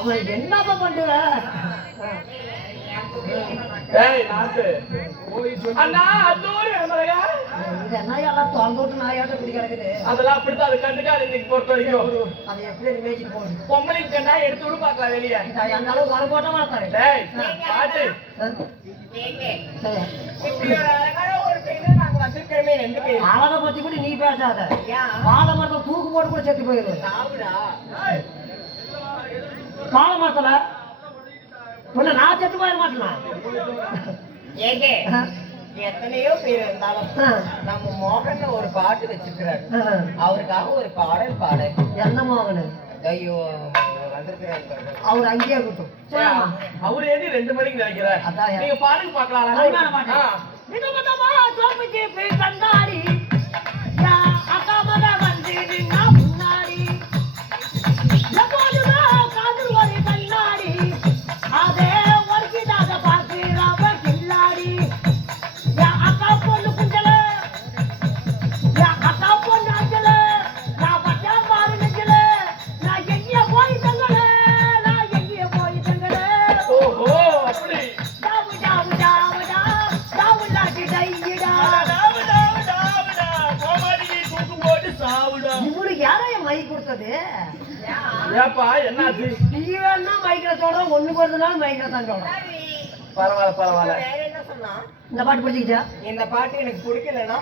அவன் என்னப்பா பண்ற? ஏய் நாத்து அண்ணா அதோரு அமலையா இது என்ன எல்லாம் தொந்தோட்டு நாயாட்ட இப்படி கிடக்குது. அதெல்லாம் அப்படிதான் அது கண்டுக்காது இன்னைக்கு பொறுத்த வரைக்கும். அது எப்படி மேய்ச்சிட்டு போகுது? பொம்பளைக்கு கண்டா எடுத்து விடு பார்க்கலாம் வெளியே. அந்த அளவுக்கு வர போட்ட மாட்டாரு. டேய் பாட்டு அழகை பத்தி கூட நீ பேசாத. வாழை மரத்தை தூக்கு போட்டு கூட செத்து போயிரு. வாழை மரத்துல ஒண்ணு நான் செத்து போயிட மாட்டேனா? எத்தனையோ பேர் இருந்தாலும் நம்ம மோகன் ஒரு பாட்டு வச்சிருக்கிறாரு. அவருக்காக ஒரு பாடல் பாடு. எந்த மோகனு? ஐயோ வந்திருக்கிறாரு. அவர் அங்கேயே இருக்கட்டும். அவரு ஏடி 2 மணிக்கு நினைக்கிறார். நீங்க பாருங்க பாக்கலாம். கண்ணாடி அக்கா மத வந்து நின்னா முன்னாடி காதல் ஒரு கண்ணாடி அதே ஒருக்கிதாக பார்க்கிறாவ கில்லாடி. அக்கா பொண்ணு குஞ்சல அக்கா பொண்ணு அஞ்சல நான் பச்சா பாரு நெஞ்சல நான் எங்கேய போய் தங்கல நான் எங்கேய போய் தங்கல. ஓஹோ அப்படி டாவு டாவு டாவு டாவு லாட்டி டையிடா இவனுக்கு யாரையும் மை கொடுத்தது? ஏப்பா என்னாச்சு? நீ வேணா மைக்கில சொல்றேன், ஒண்ணு போறதுனால மைக்கில தான் சொல்றேன். பரவாயில்ல பரவாயில்ல. வேற என்ன சொன்னா? இந்த பாட்டு பிடிச்சிக்கிச்சா? இந்த பாட்டு எனக்கு பிடிக்கலன்னா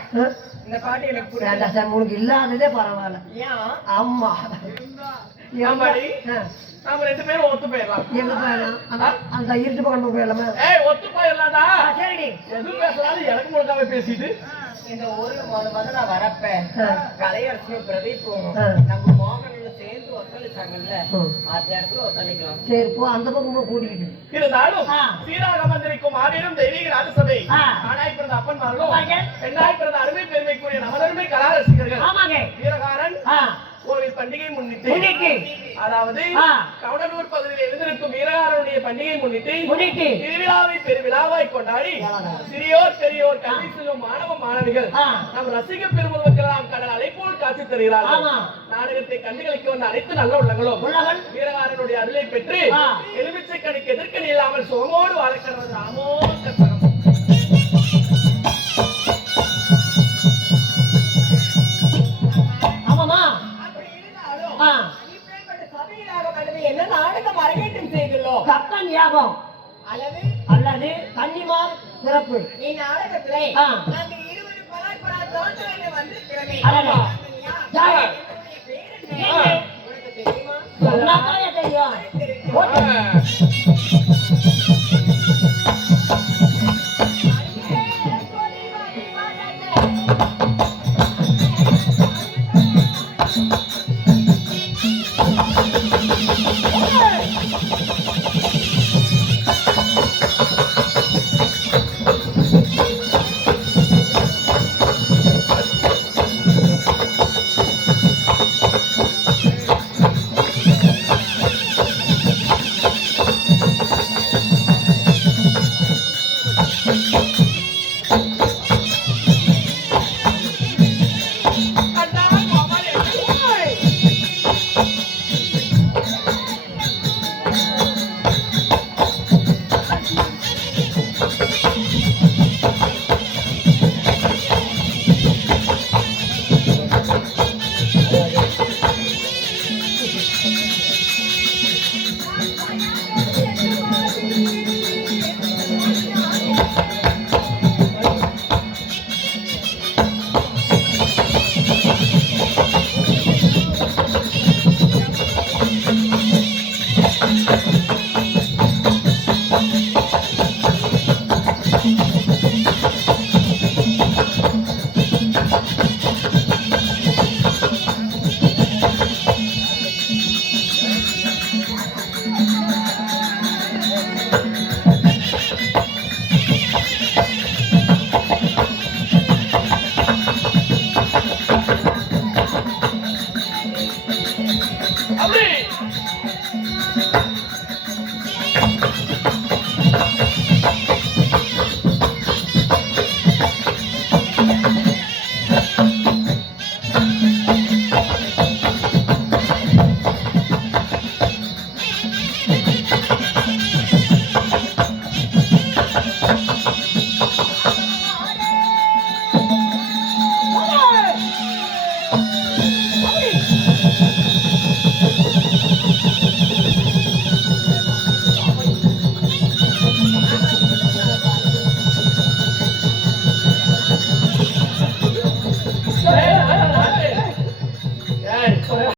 இந்த பாட்டு எனக்கு பிடிக்கல. வேண்டாம் சார், உனக்கு இல்லாததே பரவாயில்ல. ஏன்? ஆமா ஆமாடி. நாம 2 பேரும் ஒத்து போயிடலாம். எங்க போயிடலாம்? அந்த இருட்டு பக்கம் போயிடலாமா? ஏய் ஒத்து போயிடலாம்டா. சரிடி. எது பேசலாம்னு எனக்கு முழுக்காவே பேசிட்டு இந்த ஊர்ல முதல்ல நான் வரப்பேன் கலையரசனும் பிரதீப்பும் நம்ம மோகனோட சேர்ந்து ஒத்தளிச்சாங்கல்ல, அந்த இடத்துல ஒத்தளிக்கலாம். சரி போ, அந்த பக்கம் போய் கூட்டிக்கிட்டு. இருந்தாலும் சீராக வந்திருக்கும் மாபெரும் தெய்வீக ராஜசபை ஆனாய் பிறந்த அப்பன்மார்களும் பெண்ணாய் பிறந்த அருமை பெருமைக்குரிய நமதருமை கலா ரசிகர்கள் வீரகாரன் கோவில் பண்டிகை முன்னிட்டு, அதாவது கவுடனூர் பகுதியில் எழுந்திருக்கும் வீரகாரனுடைய பண்டிகை முன்னிட்டு திருவிழாவை பெருவிழாவாய் கொண்டாடி சிறியோர் பெரியோர் கல்வி செல்லும் மாணவ மாணவிகள் நம் ரசிக பெருமக்களெல்லாம் கடல் அலைப்போல் காட்சி தருகிறார்கள். நாடகத்தை கண்டுகளிக்க வந்த அனைத்து நல்ல உள்ளங்களும் வீரகாரனுடைய அருளை பெற்று எலுமிச்சை கணிக்கு எதிர்க்க இல்லாமல் சுகமோடு வாழ்க்கிறது ராமோ கற்பகம். என்ன நாடகம் அரங்கேற்றம் செய்துள்ளோம். கப்பன் யாகம் அல்லது கன்னிமார் சிறப்பு இந்நாடகத்திலே நாங்கள் 20 பராய் தோற்றங்களை வந்திருக்கிறோமே. தெரியும்